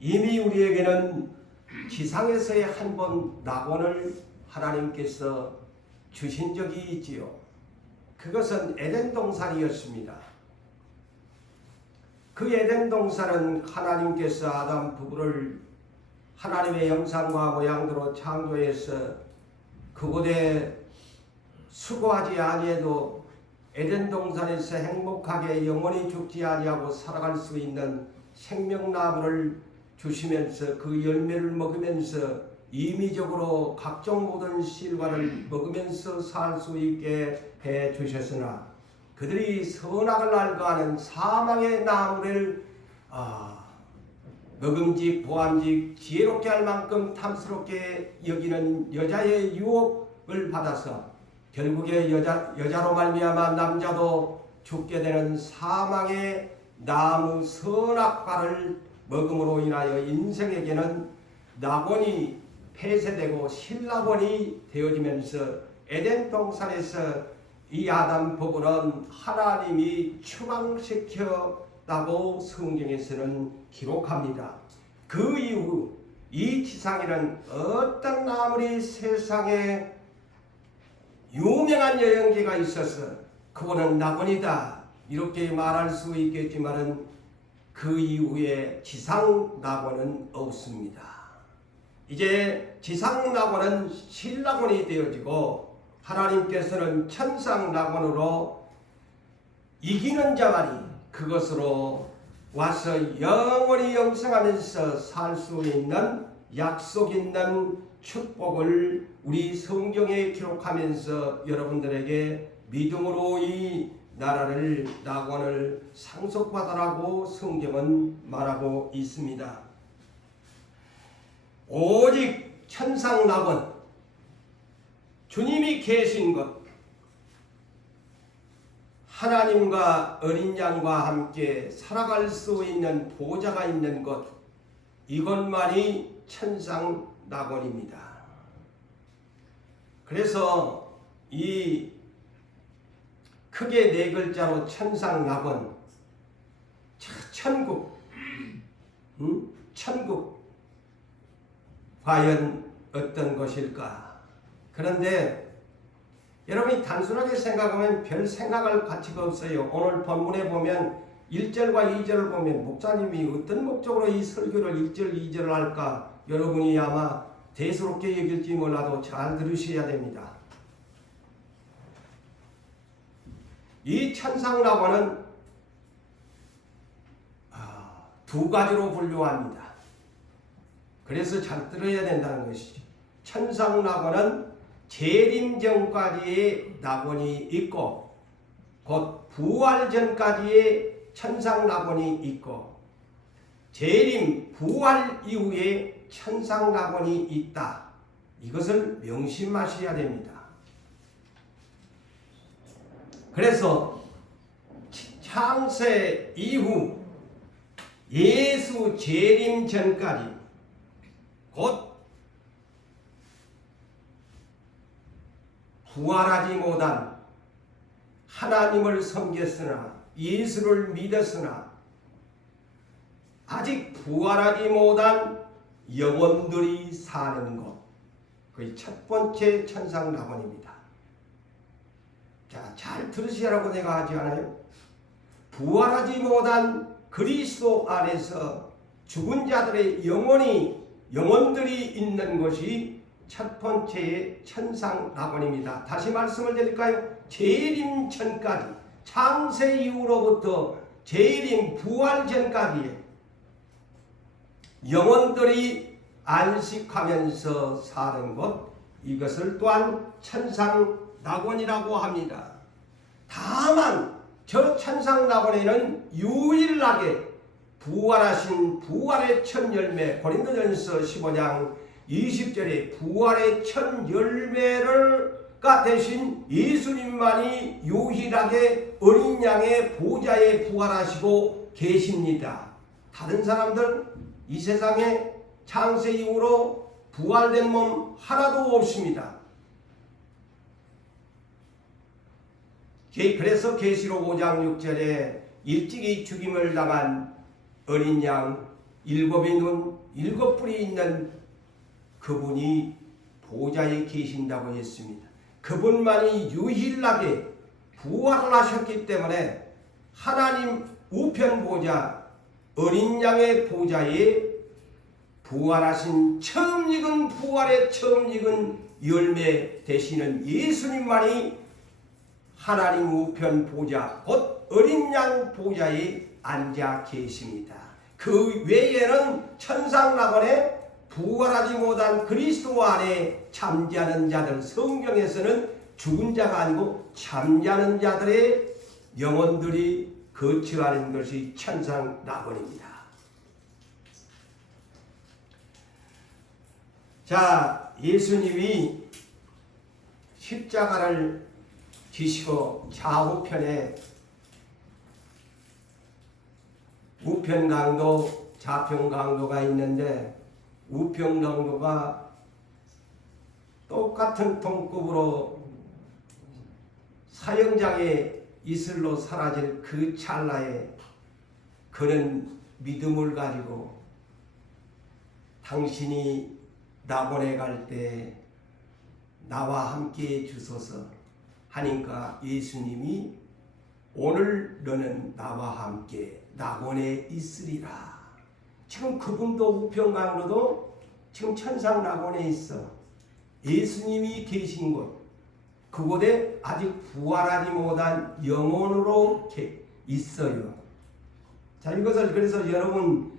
이미 우리에게는 지상에서의 한 번 낙원을 하나님께서 주신 적이 있지요. 그것은 에덴 동산이었습니다. 그 에덴 동산은 하나님께서 아담 부부를 하나님의 형상과 모양대로 창조해서 그곳에 수고하지 아니해도 에덴 동산에서 행복하게 영원히 죽지 아니하고 살아갈 수 있는 생명나무를 주시면서 그 열매를 먹으면서 임의적으로 각종 모든 실과를 먹으면서 살 수 있게 해 주셨으나 그들이 선악을 알고하는 사망의 나무를 먹음직 보암직 지혜롭게 할 만큼 탐스럽게 여기는 여자의 유혹을 받아서 결국에 여자로 말미암아 남자도 죽게 되는 사망의 나무 선악과를 먹음으로 인하여 인생에게는 낙원이 폐쇄되고 신낙원이 되어지면서 에덴 동산에서 이 아담 부부는 하나님이 추방시켰다고 성경에서는 기록합니다. 그 이후 이 지상에는 어떤 아무리 세상에 유명한 여행지가 있어서 그거는 낙원이다 이렇게 말할 수 있겠지만은 그 이후에 지상 낙원은 없습니다. 이제 지상 낙원은 신낙원이 되어지고 하나님께서는 천상 낙원으로 이기는 자만이 그것으로 와서 영원히 영생하면서 살 수 있는 약속 있는 축복을 우리 성경에 기록하면서 여러분들에게 믿음으로 이 나라를 낙원을 상속받으라고 성경은 말하고 있습니다. 오직 천상 낙원 주님이 계신 것 하나님과 어린 양과 함께 살아갈 수 있는 보좌가 있는 것 이것만이 천상 낙원입니다. 그래서 이 크게 네 글자로 천상 낙원 천국 천국 과연 어떤 것일까? 그런데 여러분이 단순하게 생각하면 별 생각할 가치가 없어요. 오늘 본문에 보면 1절과 2절을 보면 목사님이 어떤 목적으로 이 설교를 1절, 2절을 할까? 여러분이 아마 대수롭게 여길지 몰라도 잘 들으셔야 됩니다. 이 천상낙원은 두 가지로 분류합니다. 그래서 잘 들어야 된다는 것이죠. 천상낙원은 재림 전까지의 낙원이 있고 곧 부활 전까지의 천상낙원이 있고 재림 부활 이후에 천상낙원이 있다. 이것을 명심하셔야 됩니다. 그래서 창세 이후 예수 재림 전까지 곧 부활하지 못한 하나님을 섬겼으나 예수를 믿었으나 아직 부활하지 못한 영혼들이 사는 곳 그의 첫 번째 천상낙원입니다. 자, 잘 들으시라고 내가 하지 않아요? 부활하지 못한 그리스도 안에서 죽은 자들의 영혼들이 있는 것이 첫 번째의 천상낙원입니다. 다시 말씀을 드릴까요? 재림 전까지 창세 이후로부터 재림 부활 전까지의 영혼들이 안식하면서 사는 것 이것을 또한 천상낙원이라고 합니다. 다만 저 천상낙원에는 유일하게 부활하신 부활의 첫 열매 고린도전서 15장 20절에 부활의 첫 열매가 되신 예수님만이 유일하게 어린 양의 보좌에 부활하시고 계십니다. 다른 사람들 이 세상에 창세 이후로 부활된 몸 하나도 없습니다. 그래서 계시록 5장 6절에 일찍이 죽임을 당한 어린 양 일곱의 눈, 일곱 뿔이 있는 그분이 보좌에 계신다고 했습니다. 그분만이 유일하게 부활을 하셨기 때문에 하나님 우편 보좌, 어린 양의 보좌에 부활하신 처음 익은 부활의 처음 익은 열매 되시는 예수님만이 하나님 우편 보좌, 곧 어린 양 보좌에 앉아 계십니다. 그 외에는 천상낙원에 부활하지 못한 그리스도 안에 잠자는 자들, 성경에서는 죽은 자가 아니고 잠자는 자들의 영혼들이 거처하는 것이 천상낙원입니다. 자, 예수님이 십자가를 지시고 좌우편에 우편 강도, 좌편 강도가 있는데 우편 강도가 똑같은 동급으로 사형장에 이슬로 사라질 그 찰나에 그는 믿음을 가지고 당신이 낙원에 갈 때 나와 함께 주소서 하니까 예수님이 오늘 너는 나와 함께 낙원에 있으리라. 지금 그분도 우편강로도 지금 천상 낙원에 있어. 예수님이 계신 곳, 그곳에 아직 부활하지 못한 영혼으로 있어요. 자, 이것을 그래서 여러분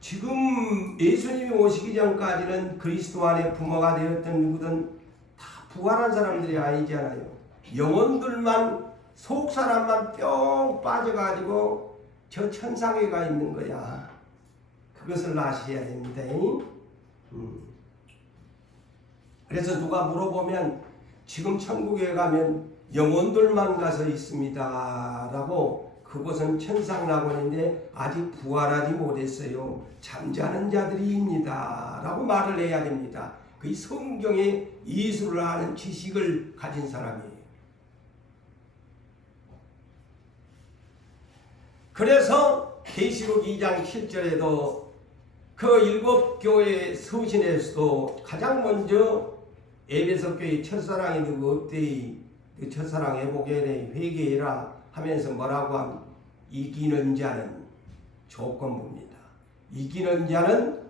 지금 예수님이 오시기 전까지는 그리스도 안에 부모가 되었던 누구든 다 부활한 사람들이 아니잖아요. 영혼들만, 속 사람만 뿅 빠져가지고 저 천상에 가 있는 거야. 그것을 아셔야 됩니다. 그래서 누가 물어보면 지금 천국에 가면 영혼들만 가서 있습니다 라고, 그곳은 천상낙원인데 아직 부활하지 못했어요. 잠자는 자들이입니다 라고 말을 해야 됩니다. 그 성경의 이수를 아는 지식을 가진 사람이에요. 그래서 계시록 2장 7절에도 그 일곱 교회 서신에서도 가장 먼저 에베소 교회 첫사랑이 누구 없대이, 그 첫사랑 회복에 회개해라 하면서 뭐라고 하면 이기는 자는 조건부입니다. 이기는 자는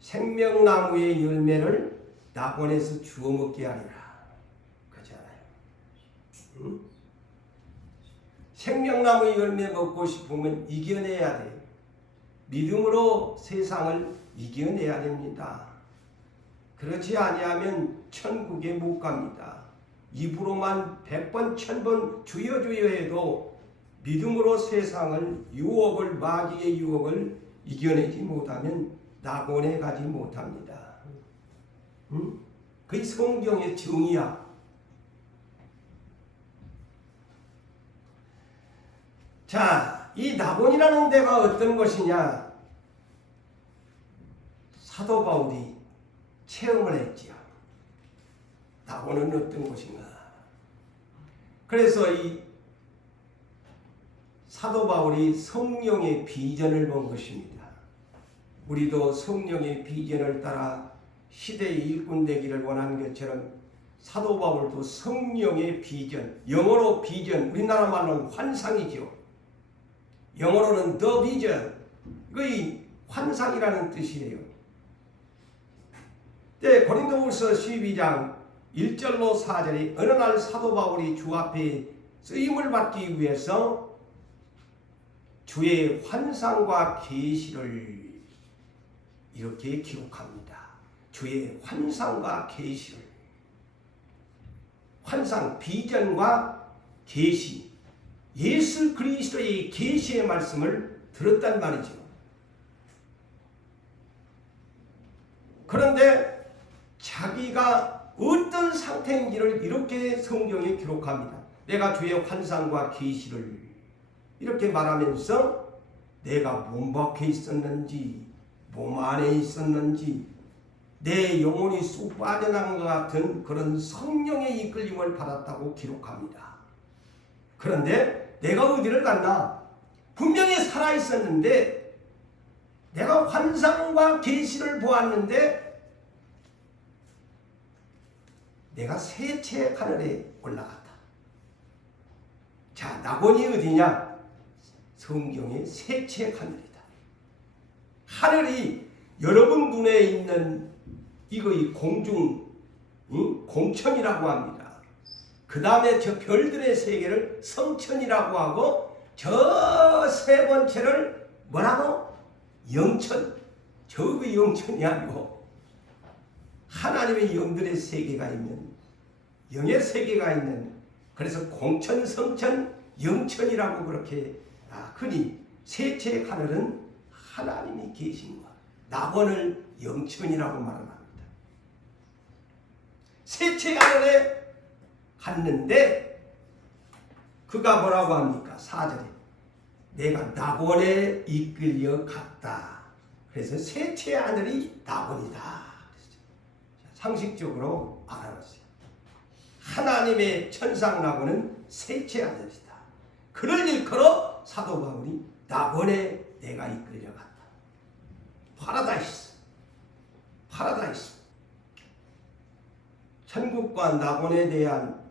생명나무의 열매를 낙원에서 주워 먹게 하리라. 그렇잖아요. 응? 생명나무의 열매 먹고 싶으면 이겨내야 돼요. 믿음으로 세상을 이겨내야 됩니다. 그렇지 아니하면 천국에 못 갑니다. 입으로만 100번 1000번 주여 주여 해도 믿음으로 세상을 유혹을, 마귀의 유혹을 이겨내지 못하면 낙원에 가지 못합니다. 응? 그게 성경의 정의야. 자, 이 낙원이라는 데가 어떤 것이냐? 사도 바울이 체험을 했지요. 낙원은 어떤 곳인가? 그래서 이 사도 바울이 성령의 비전을 본 것입니다. 우리도 성령의 비전을 따라 시대의 일꾼 되기를 원하는 것처럼 사도 바울도 성령의 비전, 영어로 비전, 우리나라 말로는 환상이죠. 영어로는 the vision, 그 환상이라는 뜻이에요. 네, 고린도후서 12장 1절로 4절에 어느 날 사도 바울이 주 앞에 쓰임을 받기 위해서 주의 환상과 계시를 이렇게 기록합니다. 주의 환상과 계시를, 환상, 비전과 계시, 예수 그리스도의 계시의 말씀을 들었단 말이죠. 그런데 자기가 어떤 상태인지를 이렇게 성경에 기록합니다. 내가 주의 환상과 계시를 이렇게 말하면서 내가 몸 밖에 있었는지 몸 안에 있었는지 내 영혼이 쑥 빠져나간 것 같은 그런 성령의 이끌림을 받았다고 기록합니다. 그런데 내가 어디를 갔나? 분명히 살아있었는데 내가 환상과 계시를 보았는데 내가 셋째 하늘에 올라갔다. 자, 낙원이 어디냐? 성경의 셋째 하늘이다. 하늘이 여러분 눈에 있는 이거의 공천이라고 합니다. 그 다음에 저 별들의 세계를 성천이라고 하고 저 세 번째를 뭐라고? 영천. 저그 영천이 아니고 하나님의 영들의 세계가 있는, 영의 세계가 있는, 그래서 공천, 성천, 영천이라고 그렇게 흔히 셋째 하늘은 하나님이 계신 것, 낙원을 영천이라고 말합니다. 셋째 하늘에 갔는데 그가 뭐라고 합니까? 4절에 내가 낙원에 이끌려 갔다. 그래서 셋째 하늘이 낙원이다. 상식적으로 알아봤어요. 하나님의 천상 낙원은 셋째 하늘이다. 그를 일컬어 사도 바울이 낙원에 내가 이끌려 갔다. 파라다이스. 파라다이스. 천국과 낙원에 대한,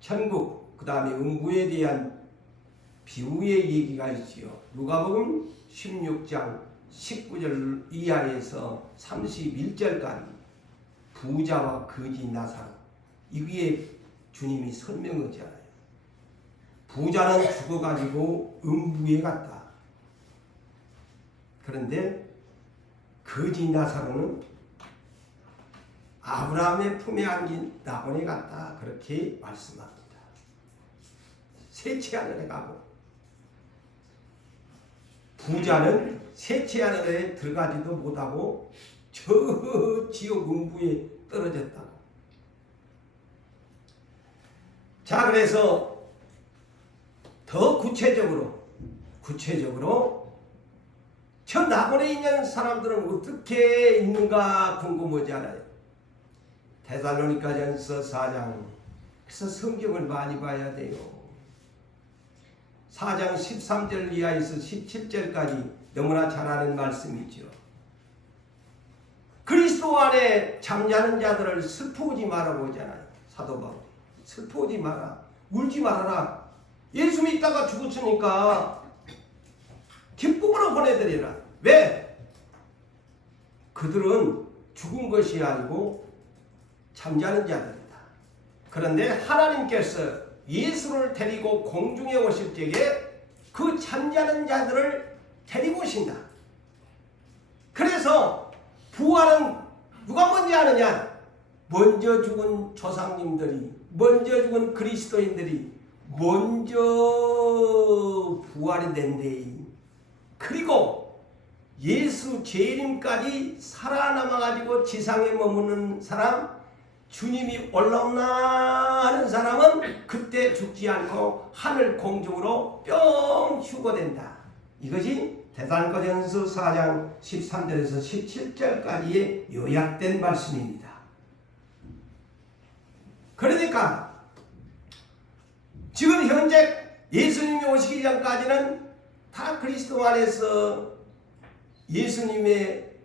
천국 그 다음에 음부에 대한 비유의 얘기가 있지요. 누가복음 16장 19절 이하에서 31절까지 부자와 거지 나사로, 이게 주님이 설명하잖아요. 부자는 죽어가지고 음부에 갔다. 그런데 거지 나사로는 아브라함의 품에 안긴 낙원에 갔다. 그렇게 말씀합니다. 셋째 하늘에 가고 부자는 셋째 하늘에 들어가지도 못하고 저 지옥 음부에 떨어졌다고. 자, 그래서 더 구체적으로 저 낙원에 있는 사람들은 어떻게 있는가 궁금하잖아요. 데살로니가전서 4장. 그래서 성경을 많이 봐야 돼요. 4장 13절 이하에서 17절까지 너무나 잘 아는 말씀이죠. 그리스도 안에 잠자는 자들을 슬프지 말라고 하잖아요. 사도 바울이. 슬프지 마라. 울지 말아라. 예수 믿다가 죽었으니까 기쁨으로 보내드리라. 왜? 그들은 죽은 것이 아니고 잠자는 자들이다. 그런데 하나님께서 예수를 데리고 공중에 오실 때에 그 잠자는 자들을 데리고 오신다. 그래서 부활은 누가 먼저 하느냐? 먼저 죽은 조상님들이, 먼저 죽은 그리스도인들이 먼저 부활이 된대. 그리고 예수 재림까지 살아남아가지고 지상에 머무는 사람, 주님이 올라오나 하는 사람은 그때 죽지 않고 하늘 공중으로 뿅 휴거된다. 이것이 데살로니가전서 4장 13절에서 17절까지의 요약된 말씀입니다. 그러니까 지금 현재 예수님이 오시기 전까지는 다 그리스도 안에서 예수님의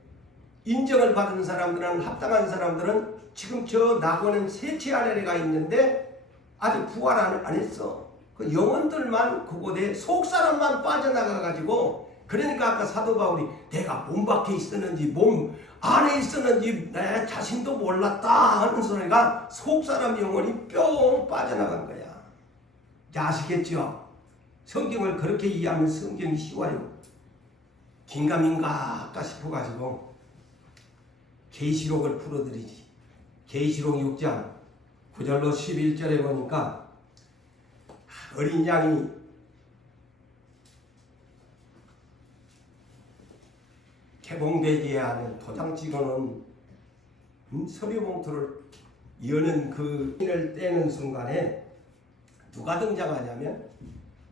인정을 받은 사람들은, 합당한 사람들은 지금 저 낙원은 셋째 하늘에 가 있는데 아직 부활 안 했어. 그 영혼들만 그곳에 속사람만 빠져나가가지고, 그러니까 아까 사도 바울이 내가 몸 밖에 있었는지 몸 안에 있었는지 내 자신도 몰랐다 하는 소리가 속사람 영혼이 뿅 빠져나간 거야. 아시겠죠? 성경을 그렇게 이해하면 성경이 쉬워요. 긴가민가 아까 싶어가지고 계시록을 풀어드리지. 계시록 6장 9절로 11절에 보니까 어린 양이 개봉되지 않은 도장 찍어놓은 서류봉투를 여는 그 인을 떼는 순간에 누가 등장하냐면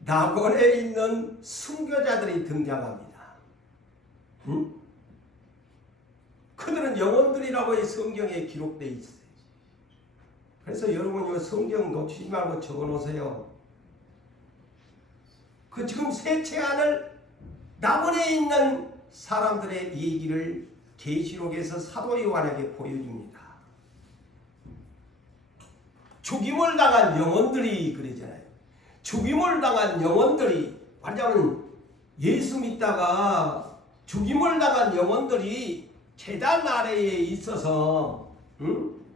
낙원에 있는 순교자들이 등장합니다. 그들은 영혼들이라고 성경에 기록되어 있어요. 그래서 여러분 이 성경 놓치지 말고 적어놓으세요. 그 지금 셋째 하늘 낙원에 있는 사람들의 얘기를 계시록에서 사도 요한에게 보여줍니다. 죽임을 당한 영혼들이 그러잖아요. 죽임을 당한 영혼들이 말하자면 예수 믿다가 죽임을 당한 영혼들이 제단 아래에 있어서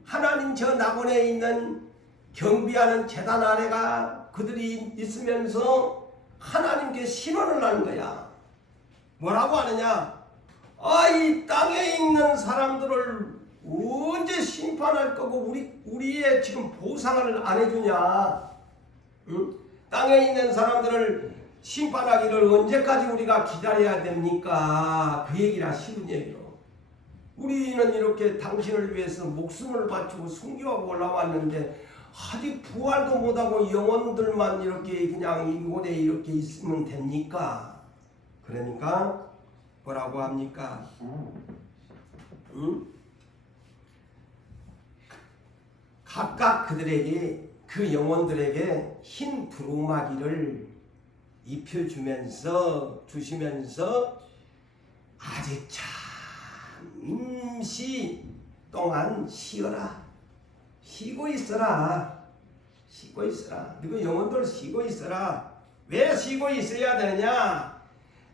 하나님 저 낙원에 있는 경비하는 제단 아래가 그들이 있으면서 하나님께 신원을 하는 거야. 뭐라고 하느냐? 이 땅에 있는 사람들을 언제 심판할 거고 우리의 지금 보상을 안 해주냐? 땅에 있는 사람들을 심판하기를 언제까지 우리가 기다려야 됩니까? 그 얘기라 쉬운 얘기로. 우리는 이렇게 당신을 위해서 목숨을 바치고 순교하고 올라왔는데 아직 부활도 못하고 영혼들만 이렇게 그냥 이곳에 이렇게 있으면 됩니까? 그러니까 뭐라고 합니까? 각각 그들에게 그 영혼들에게 흰 두루마기를 주시면서 아직 잠시 동안 쉬어라. 쉬고 있어라. 너희 영혼들 쉬고 있어라. 왜 쉬고 있어야 되느냐?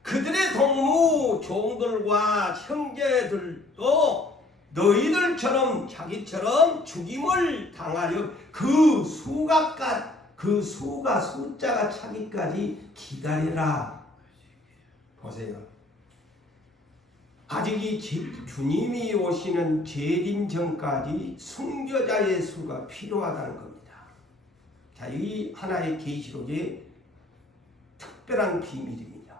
그들의 동무 종들과 형제들도 너희들처럼 자기처럼 죽임을 당하려 그 숫자가 차기까지 기다리라. 보세요. 아직 이 주님이 오시는 재림 전까지 순교자의 수가 필요하다는 겁니다. 자, 이 하나의 계시록의 특별한 비밀입니다.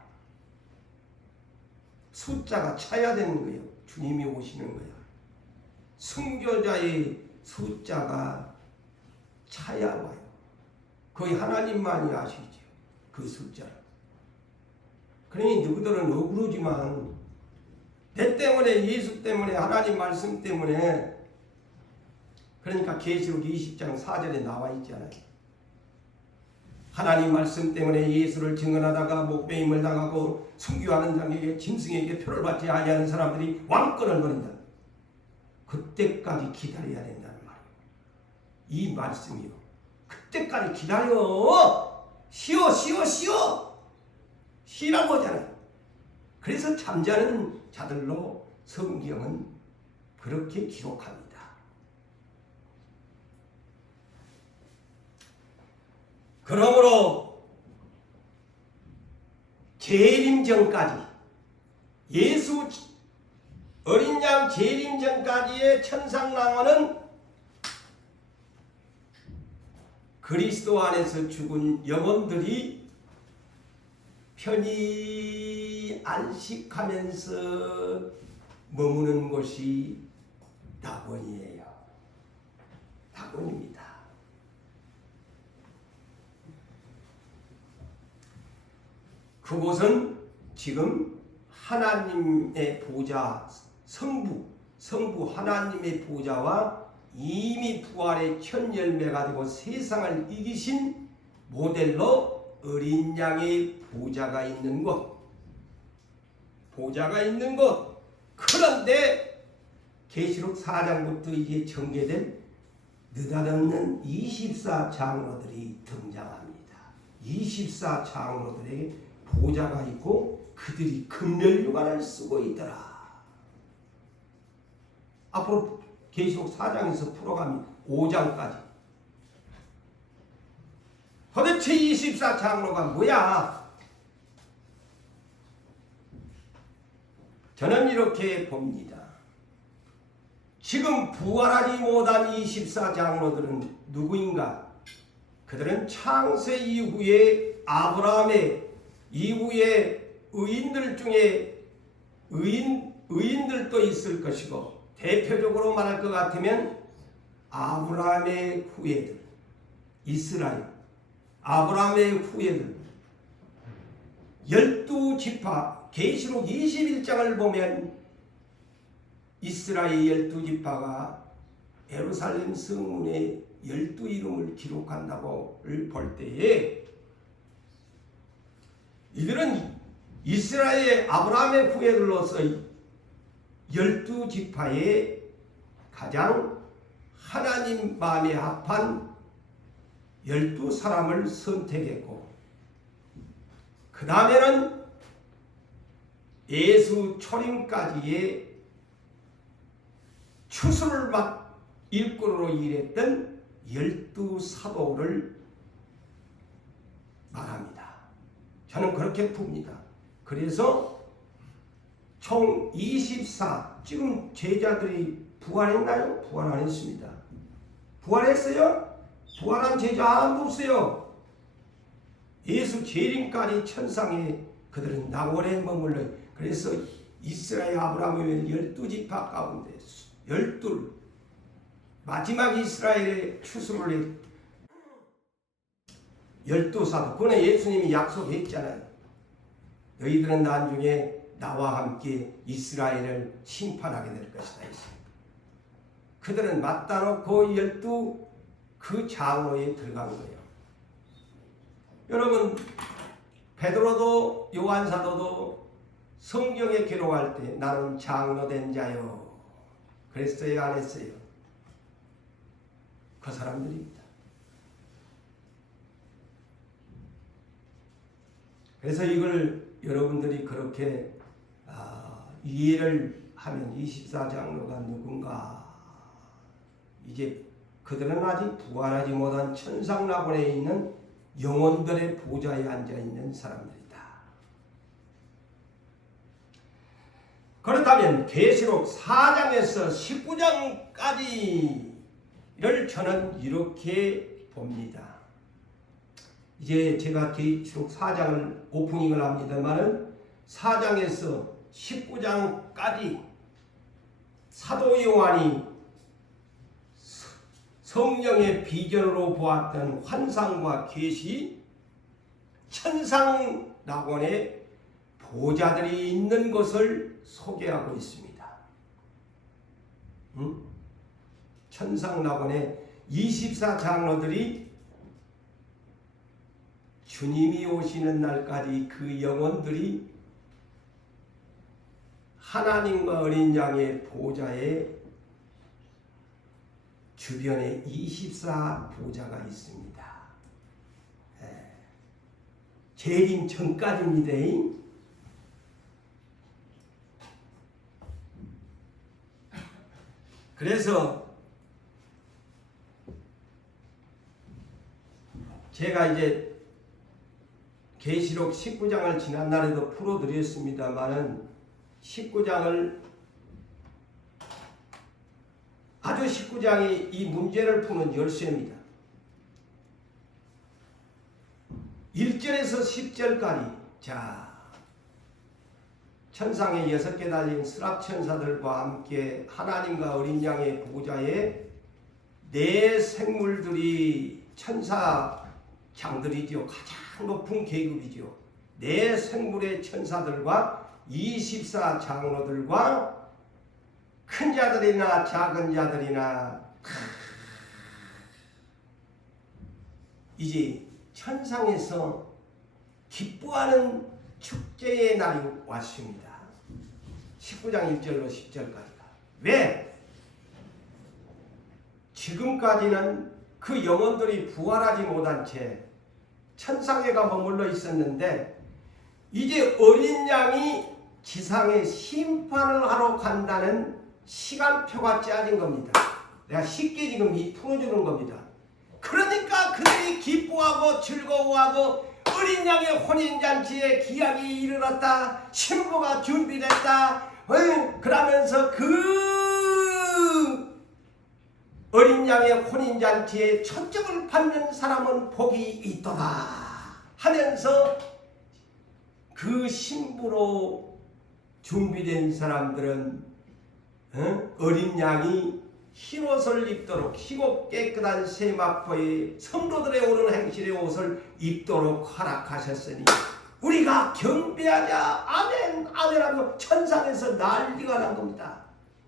숫자가 차야 되는 거예요. 주님이 오시는 거예요. 순교자의 숫자가 차야 와요. 거의 하나님만이 아시죠. 그 숫자를. 그러니 누구들은 억울하지만 내 때문에, 예수 때문에, 하나님 말씀 때문에, 그러니까 계시록 20장 4절에 나와 있잖아요. 하나님 말씀 때문에 예수를 증언하다가 목배임을 당하고 순교하는 자에게 짐승에게 표를 받지 아니하는 사람들이 왕권을 버린다. 그때까지 기다려야 된다는 말이에요. 이 말씀이요. 그때까지 기다려. 쉬라고 하잖아요. 그래서 잠자는 자들로 성경은 그렇게 기록합니다. 그러므로 재림 전까지 예수 어린 양 재림 전까지의 천상랑원은 그리스도 안에서 죽은 영혼들이 편히 안식하면서 머무는 곳이 낙원이에요. 낙원입니다. 그곳은 지금 하나님의 보좌, 성부 하나님의 보좌와 이미 부활의 첫 열매가 되고 세상을 이기신 모델로 어린 양의 보좌가 있는 곳. 그런데 계시록 4장부터 이제 전개된 느닷없는 24장로들이 등장합니다. 24장로들에게 보좌가 있고 그들이 금멸유관을 쓰고 있더라. 앞으로 계시록 4장에서 풀어갑니다. 5장까지. 도대체 24장로가 뭐야? 저는 이렇게 봅니다. 지금 부활하지 못한 24장로들은 누구인가? 그들은 창세 이후에 아브라함의 이후에 의인들 중에 의인들도 있을 것이고 대표적으로 말할 것 같으면 아브라함의 후예들, 이스라엘, 아브라함의 후예들 12지파, 계시록 21장을 보면 이스라엘 12지파가 예루살렘 성문에 12이름을 기록한다고 볼 때에 이들은 이스라엘의 아브라함의 후예들로서 12지파의 가장 하나님 마음에 합한 12사람을 선택했고, 그 다음에는 예수 초림까지의 추수를 막 일꾼으로 일했던 12사도를 말합니다. 저는 그렇게 풉니다. 그래서 총 24, 지금 제자들이 부활했나요? 부활 안 했습니다. 부활했어요? 부활한 제자 아무도 없어요. 예수 재림까지 천상에 그들은 나월에 머물러. 그래서 이스라엘 아브라함의 12지파 가운데 12 마지막 이스라엘의 추수를 12사도. 그거는 예수님이 약속했잖아요. 너희들은 나중에 나와 함께 이스라엘을 심판하게 될 것이다 했습니다. 그들은 맞다놓고 12 그 장로에 들어간 거예요. 여러분, 베드로도 요한 사도도 성경에 기록할 때 나는 장로된 자요 그랬어요, 안 했어요? 그 사람들입니다. 그래서 이걸 여러분들이 그렇게 이해를 하면 24장로가 누군가, 이제 그들은 아직 부활하지 못한 천상낙원에 있는 영혼들의 보좌에 앉아있는 사람들이다. 그렇다면 계시록 4장에서 19장까지를 저는 이렇게 봅니다. 이제 제가 계시록 4장을 오프닝을 합니다만은 4장에서 19장까지 사도 요한이 성령의 비전으로 보았던 환상과 계시, 천상 낙원에 보좌들이 있는 것을 소개하고 있습니다. 천상 낙원에 24장로들이 주님이 오시는 날까지 그 영혼들이 하나님과 어린 양의 보좌에 주변에 24보좌가 있습니다. 재림 전까지입니다. 그래서 제가 이제 계시록 19장을 지난날에도 풀어드렸습니다만은 19장을 아주 19장이 이 문제를 푸는 열쇠입니다. 1절에서 10절까지 자, 천상에 6개 달린 수락천사들과 함께 하나님과 어린 양의 보좌에 네 생물들이 천사장들이죠. 가장 높은 계급이죠. 네 생물의 천사들과 24장로들과 큰 자들이나 작은 자들이나 이제 천상에서 기뻐하는 축제의 날이 왔습니다. 19장 1절로 10절까지가. 왜? 지금까지는 그 영혼들이 부활하지 못한 채 천상에가 머물러 있었는데 이제 어린 양이 지상에 심판을 하러 간다는 시간표가 짜진 겁니다. 내가 쉽게 지금 풀어주는 겁니다. 그러니까 그들이 기뻐하고 즐거워하고 어린 양의 혼인잔치에 기약이 이르렀다. 신부가 준비됐다. 그러면서 그 어린 양의 혼인잔치에 초점을 받는 사람은 복이 있도다 하면서 그 신부로 준비된 사람들은 어린 양이 흰옷을 입도록 희고 깨끗한 세마포의 성도들의 오는 행실의 옷을 입도록 허락하셨으니 우리가 경배하자. 아멘 아멘하고 천상에서 난리가 난 겁니다.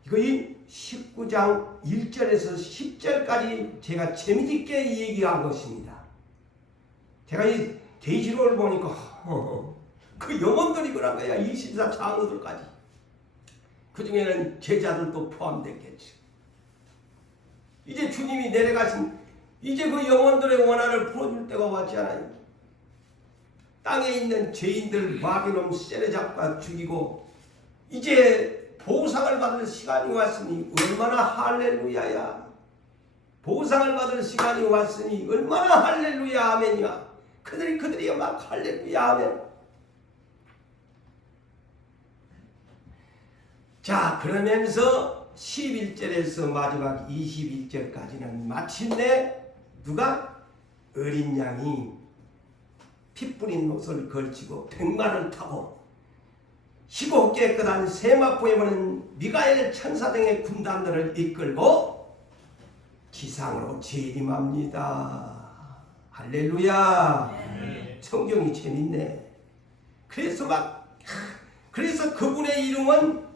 이거 이 19장 1절에서 10절까지 제가 재미있게 얘기한 것입니다. 제가 이 계시록을 보니까 그 영혼들이 그런 거야. 24 장로들까지. 그 중에는 제자들도 포함됐겠지. 이제 주님이 내려가신 이제 그 영혼들의 원한을 풀어줄 때가 왔지 않아요. 땅에 있는 죄인들 마귀놈 세례잡고 죽이고 이제 보상을 받을 시간이 왔으니 얼마나 할렐루야야. 보상을 받을 시간이 왔으니 얼마나 할렐루야 아멘이야. 그들이 막 할렐루야 아멘. 자, 그러면서 11절에서 마지막 21절까지는 마침내 누가? 어린 양이 피 뿌린 옷을 걸치고 백마를 타고 희고 깨끗한 세마포에 보는 미가엘 천사 등의 군단들을 이끌고 지상으로 재림합니다. 할렐루야. 성경이 재밌네. 그래서 그분의 이름은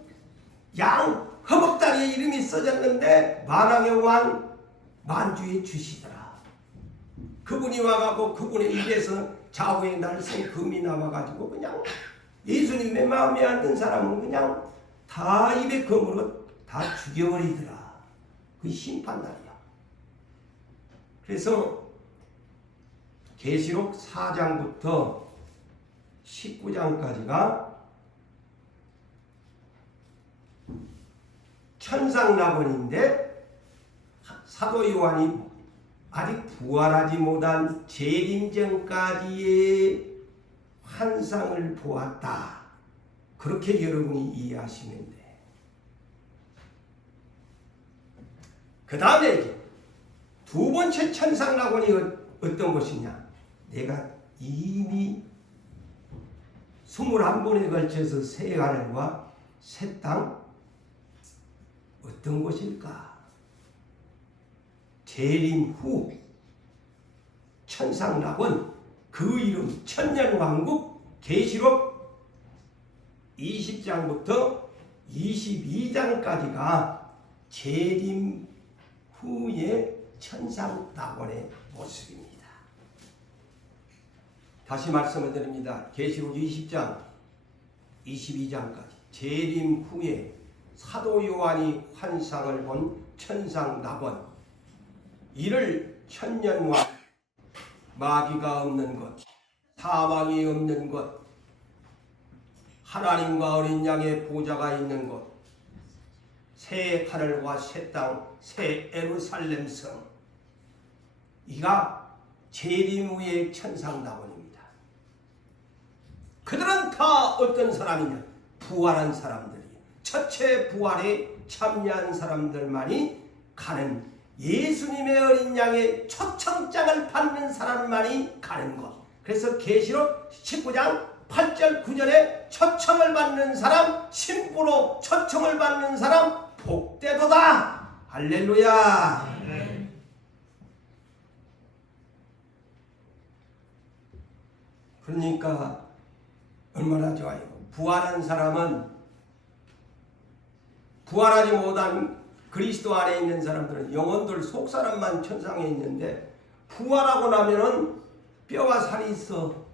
양 허벅다리에 이름이 써졌는데 만왕의 왕 만주의 주시더라. 그분이 와가고 그분의 입에서 좌우의 날쌘 금이 나와가지고 그냥 예수님의 마음에 안 든 사람은 그냥 다 입에 금으로 다 죽여버리더라. 그 심판날이야. 그래서 계시록 4장부터 19장까지가 천상낙원인데 사도 요한이 아직 부활하지 못한 재림 전까지의 환상을 보았다. 그렇게 여러분이 이해하시면 돼. 그 다음에 이제 두 번째 천상낙원이 어떤 것이냐. 내가 이미 21번에 걸쳐서 새 하늘과 새 땅 어떤 것일까? 재림 후 천상낙원 그 이름 천년왕국 계시록 20장부터 22장까지가 재림 후의 천상낙원의 모습입니다. 다시 말씀을 드립니다. 계시록 20장 22장까지 재림 후에 사도 요한이 환상을 본 천상낙원 이를 천년왕 마귀가 없는 것 사망이 없는 것 하나님과 어린 양의 보좌가 있는 곳 새 하늘과 새 땅 새 예루살렘 성 이가 재림 후의 천상낙원입니다. 그들은 다 어떤 사람이냐? 부활한 사람들이에요. 첫째 부활에 참여한 사람들만이 가는 예수님의 어린 양의 초청장을 받는 사람만이 가는 것. 그래서 계시록 19장 8절 9절에 초청을 받는 사람, 신부로 초청을 받는 사람 복되도다. 할렐루야. 그러니까 얼마나 좋아요. 부활한 사람은 부활하지 못한 그리스도 안에 있는 사람들은 영혼들 속사람만 천상에 있는데 부활하고 나면은 뼈와 살이 있어.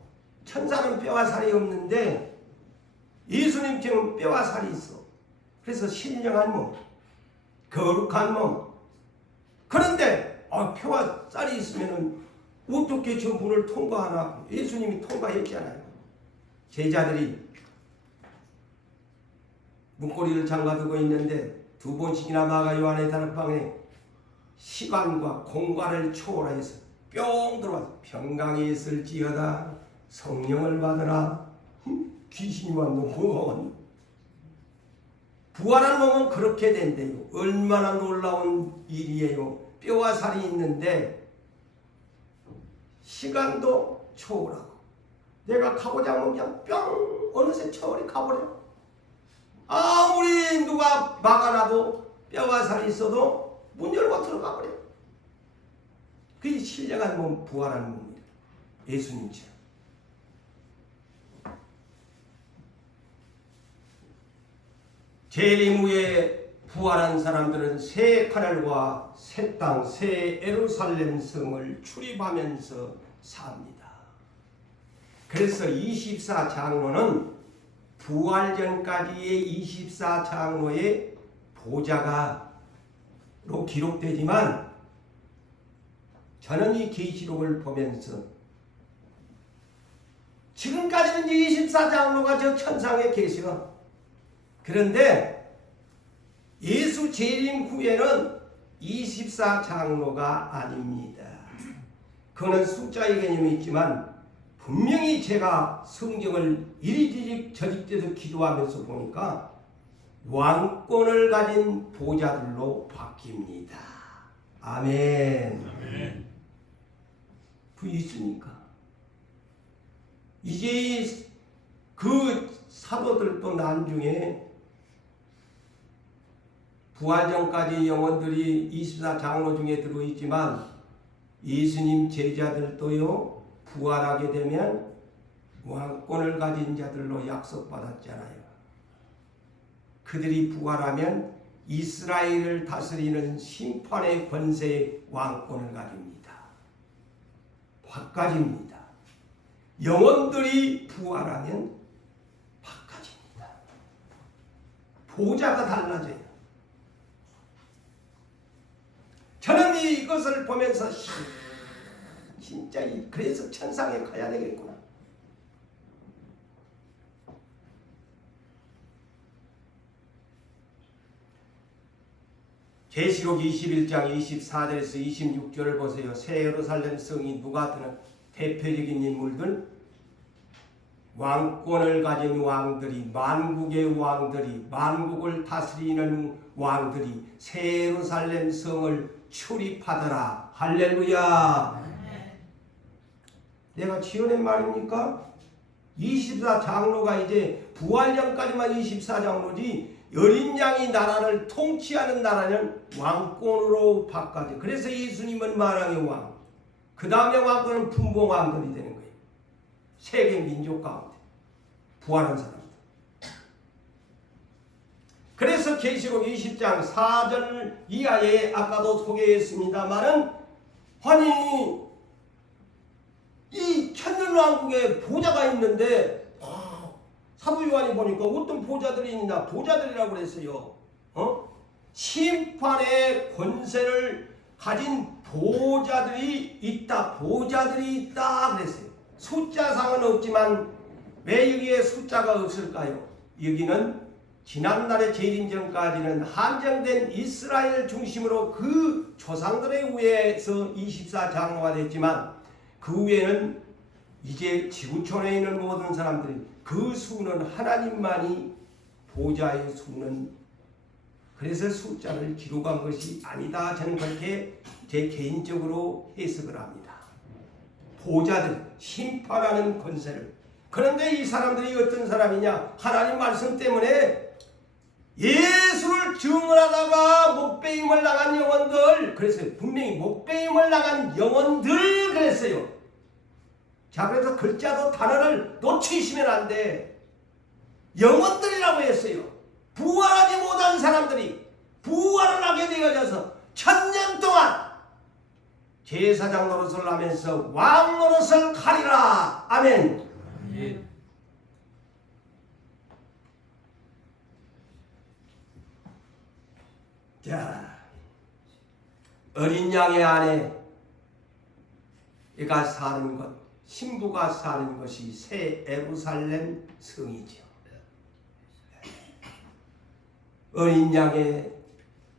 천사는 뼈와 살이 없는데 예수님처럼 뼈와 살이 있어. 그래서 신령한 몸, 거룩한 몸. 그런데 뼈와 살이 있으면은 어떻게 저 문을 통과하나? 예수님이 통과했잖아요. 제자들이 문고리를 잠가두고 있는데 두 번씩이나 마가 요한의 다락방에 시간과 공간을 초월해서 뿅 들어와서 평강이 있을지어다 성령을 받으라. 귀신이 왔노. 부활한 몸은 그렇게 된대요. 얼마나 놀라운 일이에요. 뼈와 살이 있는데 시간도 초월하고 내가 가고자 하면 그냥 뿅 어느새 초월이 가버려. 아무리 누가 막아놔도 뼈와 살이 있어도 문 열고 들어가 버려. 그게 신령한 몸, 부활한 몸입니다. 예수님처럼. 재림 후에 부활한 사람들은 새 하늘과 새 땅, 새 예루살렘 성을 출입하면서 삽니다. 그래서 24장로는 부활 전까지의 24장로의 보좌가로 기록되지만 저는 이 계시록을 보면서 지금까지는 24장로가 저 천상에 계셔. 그런데 예수 재림 후에는 24장로가 아닙니다. 그거는 숫자의 개념이 있지만 분명히 제가 성경을 이리저리 저직대서 기도하면서 보니까 왕권을 가진 보좌들로 바뀝니다. 아멘. 아멘. 그 있으니까 이제 그 사도들도 나중에 부활전까지 영혼들이 24장로 중에 들어있지만 예수님 제자들도요 부활하게 되면 왕권을 가진 자들로 약속받았잖아요. 그들이 부활하면 이스라엘을 다스리는 심판의 권세의 왕권을 가집니다. 바꿔집니다. 영혼들이 부활하면 바꿔집니다. 보좌가 달라져요. 저는 이것을 보면서 진짜 그래서 천상에 가야 되겠구나. 계시록 21장 24절에서 26절을 보세요. 새 예루살렘 성이 누가 드는 대표적인 인물들, 왕권을 가진 왕들이, 만국의 왕들이, 만국을 다스리는 왕들이 새 예루살렘 성을 출입하더라. 할렐루야. 내가 지어낸 말입니까? 24장로가 이제 부활전까지만 24장로지 어린 양이 나라를 통치하는 나라는 왕권으로 바꿔져. 그래서 예수님은 만왕의 왕, 그 다음에 왕권은 분봉왕들이 되는 거예요. 세계 민족 가운데 부활한 사람들. 그래서 계시록 20장 4절 이하에 아까도 소개했습니다마는 아니 이 천년왕국에 보좌가 있는데 사도 요한이 보니까 어떤 보좌들이 있나? 보좌들이라고 그랬어요. 심판의 권세를 가진 보좌들이 있다. 보좌들이 있다 그랬어요. 숫자상은 없지만 왜 여기에 숫자가 없을까요? 여기는 지난날의 재림 전까지는 한정된 이스라엘 중심으로 그 조상들에 의해서 24장로가 됐지만 그 후에는 이제 지구촌에 있는 모든 사람들이 그 수는 하나님만이 보좌의 수는 그래서 숫자를 기록한 것이 아니다. 저는 그렇게 제 개인적으로 해석을 합니다. 보좌들, 심판하는 권세를. 그런데 이 사람들이 어떤 사람이냐? 하나님 말씀 때문에 예수를 증언하다가 목배임을 당한 영혼들, 그랬어요. 분명히 목배임을 당한 영혼들 그랬어요. 자, 그래서 글자도 단어를 놓치시면 안 돼. 영혼들이라고 했어요. 부활하지 못한 사람들이 부활을 하게 되어져서 1000년 동안 제사장 노릇을 하면서 왕 노릇을 하리라. 아멘. 아멘. 자, 어린 양의 아내가 사는 것, 신부가 사는 것이 새 예루살렘 성이죠. 어린 양의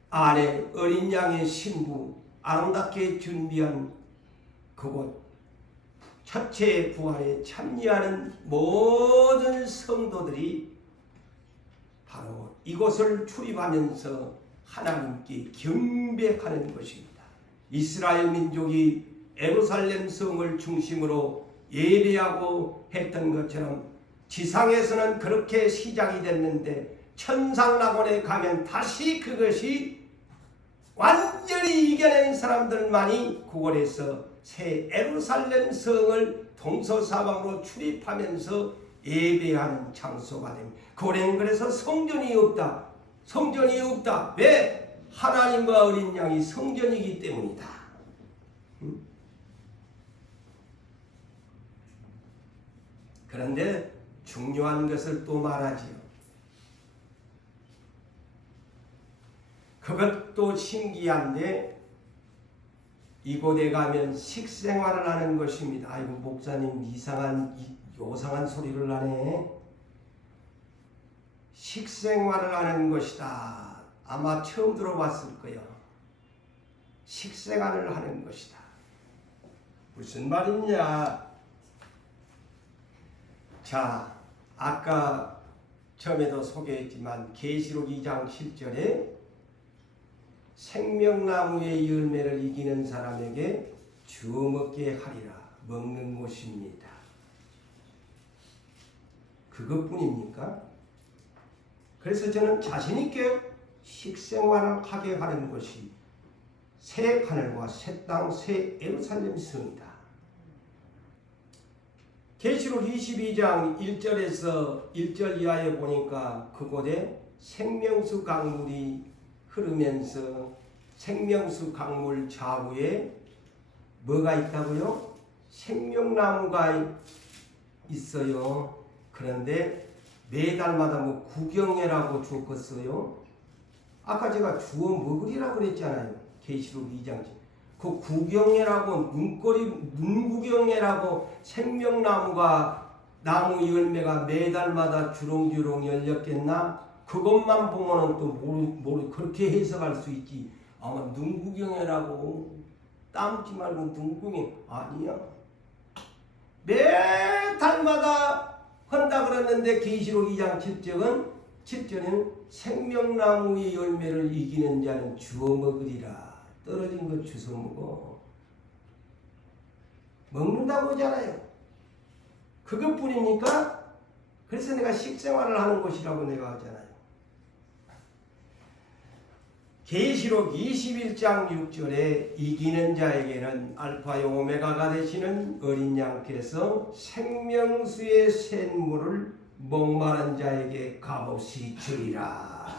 아내, 어린 양의 신부, 아름답게 준비한 그곳, 첫째 부활에 참여하는 모든 성도들이 바로 이곳을 출입하면서 하나님께 경배하는 것입니다. 이스라엘 민족이 예루살렘 성을 중심으로 예배하고 했던 것처럼 지상에서는 그렇게 시작이 됐는데 천상낙원에 가면 다시 그것이 완전히 이겨낸 사람들만이 그곳에서 새 예루살렘 성을 동서사방으로 출입하면서 예배하는 장소가 됩니다. 그곳에는 그래서 성전이 없다. 성전이 없다. 왜? 하나님과 어린 양이 성전이기 때문이다. 그런데 중요한 것을 또 말하지요. 그것도 신기한데 이곳에 가면 식생활을 하는 것입니다. 아이고 목사님 요상한 소리를 하네. 식생활을 하는 것이다. 아마 처음 들어봤을 거예요. 식생활을 하는 것이다. 무슨 말이냐? 자, 아까 처음에도 소개했지만 계시록 2장 7절에 생명나무의 열매를 이기는 사람에게 주어 먹게 하리라. 먹는 것입니다. 그것뿐입니까? 그래서 저는 자신있게 식생활을 하게 하는 것이 새 하늘과 새 땅, 새 예루살렘 성이다. 계시록 22장 1절에서 1절 이하에 보니까 그곳에 생명수 강물이 흐르면서 생명수 강물 좌우에 뭐가 있다고요? 생명나무가 있어요. 그런데 매달마다 뭐 구경해라고 줬겠어요? 아까 제가 주워 먹으리라고 그랬잖아요. 계시록 2장. 그 구경해라고 눈 구경해라고 생명나무가 나무 열매가 매달마다 주렁주렁 열렸겠나? 그것만 보면은 또 그렇게 해석할 수 있지. 아마 눈 구경해라고 땀지 말고 눈 구경 아니야. 매달마다 한다 그랬는데 계시록 2장 7절은 생명나무의 열매를 이기는 자는 주워 먹으리라. 떨어진 것 주워 먹어. 먹는다고 하잖아요. 그것뿐입니까? 그래서 내가 식생활을 하는 곳이라고 내가 하잖아요. 계시록 21장 6절에 이기는 자에게는 알파요 오메가가 되시는 어린 양께서 생명수의 샘물을 목마른 자에게 값없이 주리라.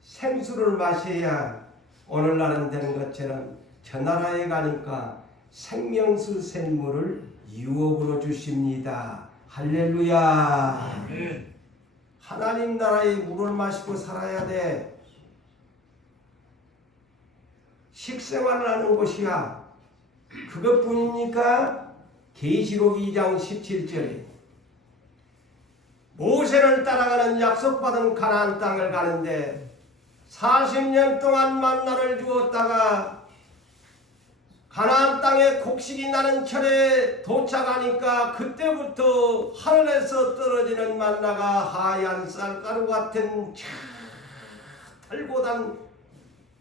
생수를 마셔야 오늘날은 되는 것처럼 저 나라에 가니까 생명수 샘물을 유업으로 주십니다. 할렐루야. 아멘. 하나님 나라의 물을 마시고 살아야 돼. 식생활을 하는 곳이야. 그것뿐입니까? 계시록 2장 17절에 모세를 따라가는 약속받은 가나안 땅을 가는데 40년 동안 만나를 주었다가 가나안 땅에 곡식이 나는 철에 도착하니까 그때부터 하늘에서 떨어지는 만나가 하얀 쌀가루 같은 달고 단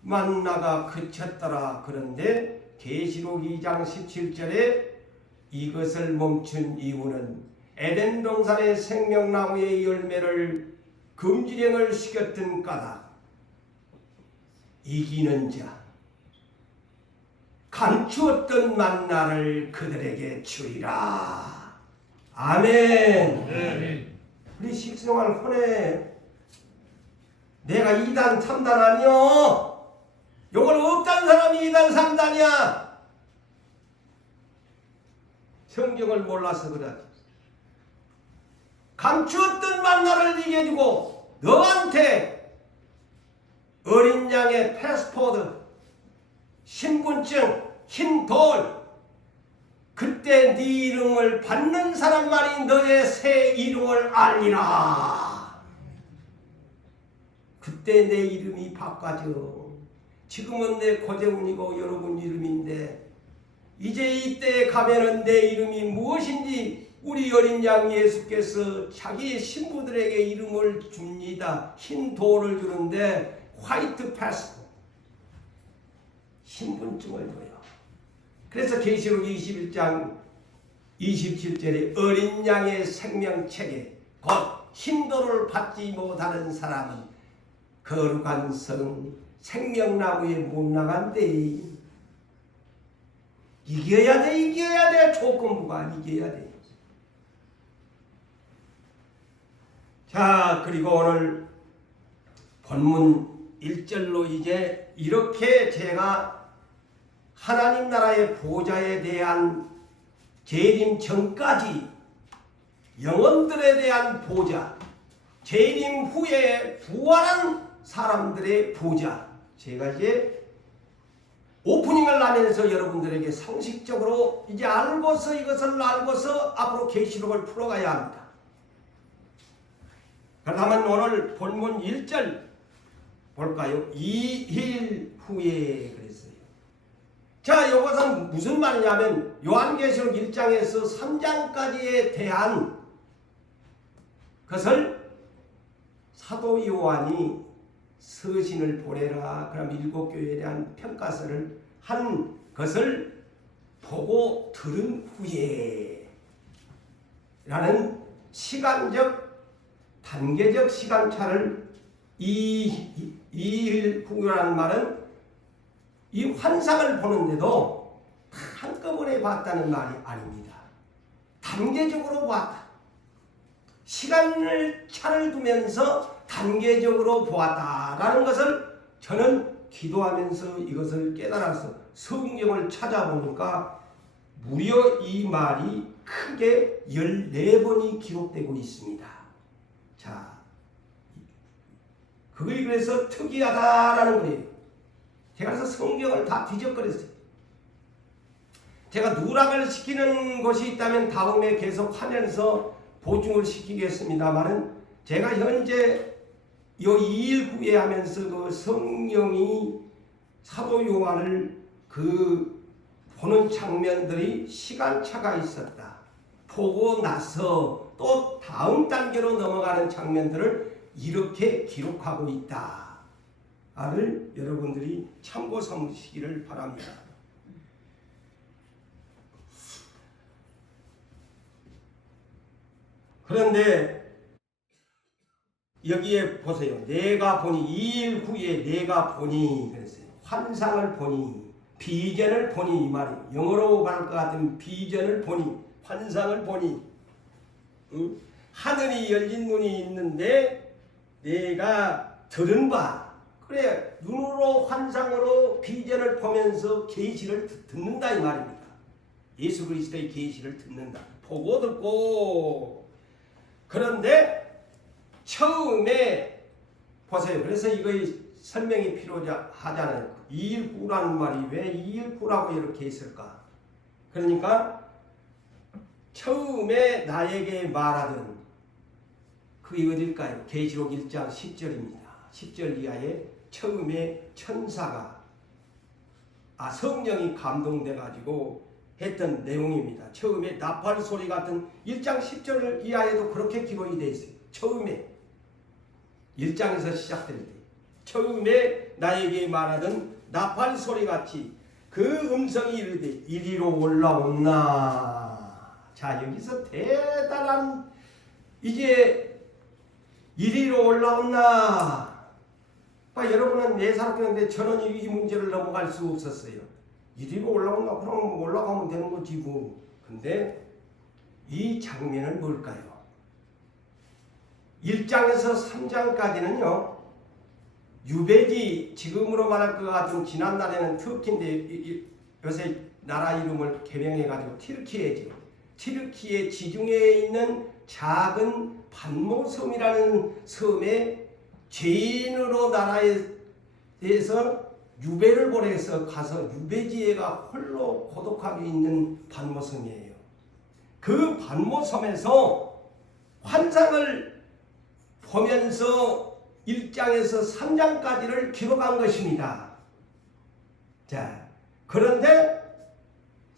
만나가 그쳤더라. 그런데 계시록 2장 17절에 이것을 멈춘 이유는 에덴 동산의 생명나무의 열매를 금지령을 시켰던 까닭 이기는 자 감추었던 만나를 그들에게 주리라. 아멘. 네. 우리 식생활 하네. 내가 2단 3단 아니요. 요걸 없단 사람이 2단 3단이야. 성경을 몰라서 그래. 감추었던 만나를 이겨주고 너한테 어린 양의 패스포드 신분증, 흰돌 그때 네 이름을 받는 사람만이 너의 새 이름을 알리라. 그때 내 이름이 바꿔져. 지금은 내 고재훈이고 여러분 이름인데 이제 이때에 가면은 내 이름이 무엇인지 우리 어린 양 예수께서 자기 신부들에게 이름을 줍니다. 흰 돌을 주는데 화이트 패스 신분증을 줘요. 그래서 계시록 21장 27절에 어린 양의 생명책에 곧 흰돌을 받지 못하는 사람은 거룩한 성 생명나무에 못 나간대. 이겨야 돼. 조건부가 이겨야 돼. 자, 그리고 오늘 본문 1절로 이제 이렇게 제가 하나님 나라의 보좌에 대한 재림 전까지 영혼들에 대한 보좌, 재림 후에 부활한 사람들의 보좌. 제가 이제 오프닝을 하면서 여러분들에게 상식적으로 이제 알고서 이것을 알고서 앞으로 계시록을 풀어가야 합니다. 그렇다면 오늘 본문 1절 볼까요? 2일 후에 그랬어요. 자, 이것은 무슨 말이냐면 요한계시록 1장에서 3장까지에 대한 것을 사도 요한이 서신을 보내라. 그럼 7교회에 대한 평가서를 한 것을 보고 들은 후에 라는 시간적 단계적 시간차를 이일 후라는 말은 이 환상을 보는데도 한꺼번에 봤다는 말이 아닙니다. 단계적으로 봤다. 시간을 차를 두면서 단계적으로 보았다라는 것을 저는 기도하면서 이것을 깨달아서 성경을 찾아보니까 무려 이 말이 크게 14번이 기록되고 있습니다. 자, 그게 그래서 특이하다라는 거예요. 제가 그래서 성경을 다 뒤적거렸어요. 제가 누락을 시키는 것이 있다면 다음에 계속 하면서 보충을 시키겠습니다만은 제가 현재 이 2일 후에 하면서 그 성령이 사도 요한을 그 보는 장면들이 시간차가 있었다. 보고 나서 또 다음 단계로 넘어가는 장면들을 이렇게 기록하고 있다를 여러분들이 참고 삼으시기를 바랍니다. 그런데 여기에 보세요. 내가 보니 2일 후에 내가 보니 그랬어요. 환상을 보니 비전을 보니 이 말이 영어로 말할 것 같은 비전을 보니 환상을 보니 하늘이 열린 문이 있는데 내가 들은 바 그래 눈으로 환상으로 비전을 보면서 계시를 듣는다 이 말입니다. 예수 그리스도의 계시를 듣는다. 보고 듣고 그런데 처음에 보세요. 그래서 이거 설명이 필요하잖아요. 2일 후라는 말이 왜 2일 후라고 이렇게 했을까? 그러니까 처음에 나에게 말하던 그게 어딜까요? 계시록 1장 10절입니다. 10절 이하에 처음에 천사가 성령이 감동돼 가지고 했던 내용입니다. 처음에 나팔 소리 같은 1장 10절 이하에도 그렇게 기록이 되어 있어요. 처음에 1장에서 시작될 때 처음에 나에게 말하던 나팔 소리같이 그 음성이 이르되 이리로 올라온나. 자, 여기서 대단한 이제 이리로 올라온나. 여러분은 4살 때인데 저는 이 문제를 넘어갈 수 없었어요. 이리로 올라온나 그럼 올라가면 되는 거지 뭐. 근데 이 장면은 뭘까요? 1장에서 3장까지는요. 유배지 지금으로 말할 것 같은 지난날에는 터키인데 요새 나라 이름을 개명해가지고 튀르키예죠. 튀르키예 지중해에 있는 작은 반모섬이라는 섬에 죄인으로 나라에 대해서 유배를 보내서 가서 유배지에가 홀로 고독하게 있는 반모섬이에요. 그 반모섬에서 환상을 보면서 1장에서 3장까지를 기록한 것입니다. 자, 그런데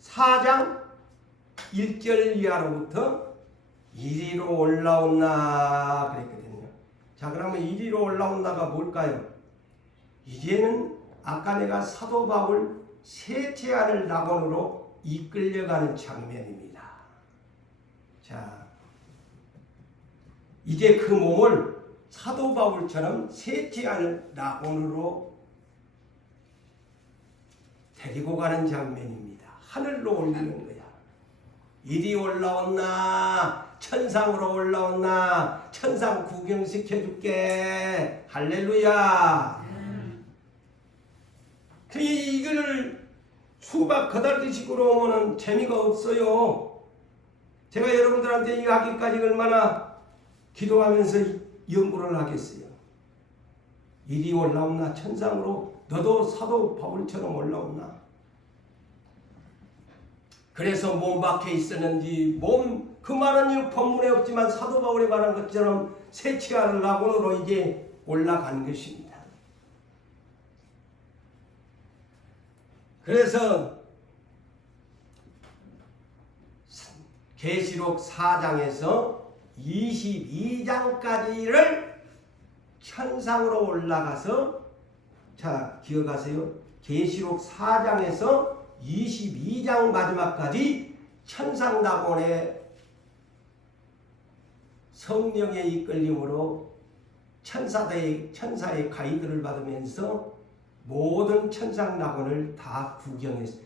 4장 1절 이하로부터 이리로 올라온나 그랬거든요. 자, 그러면 이리로 올라온나가 뭘까요? 이제는 아까 내가 사도 바울 세채하는 낙원으로 이끌려가는 장면입니다. 자, 이제 그 몸을 사도 바울처럼 세채하는 낙원으로 데리고 가는 장면입니다. 하늘로 올리는 거야. 이리 올라온나 천상으로 올라온나 천상 구경시켜줄게. 할렐루야. 이걸 수박 거달기식으로 오면 재미가 없어요. 제가 여러분들한테 이야기까지 얼마나 기도하면서 연구를 하겠어요. 이리 올라오나 천상으로 너도 사도 바울처럼 올라오나. 그래서 몸 밖에 있었는지 그 말은 이 본문에 없지만 사도 바울이 말한 것처럼 세치하는 낙원으로 이제 올라간 것입니다. 그래서 계시록 4장에서 22장까지를 천상으로 올라가서, 자 기억하세요. 계시록 4장에서 22장 마지막까지 천상 낙원의 성령의 이끌림으로 천사의 가이드를 받으면서 모든 천상 낙원을 다 구경했어요.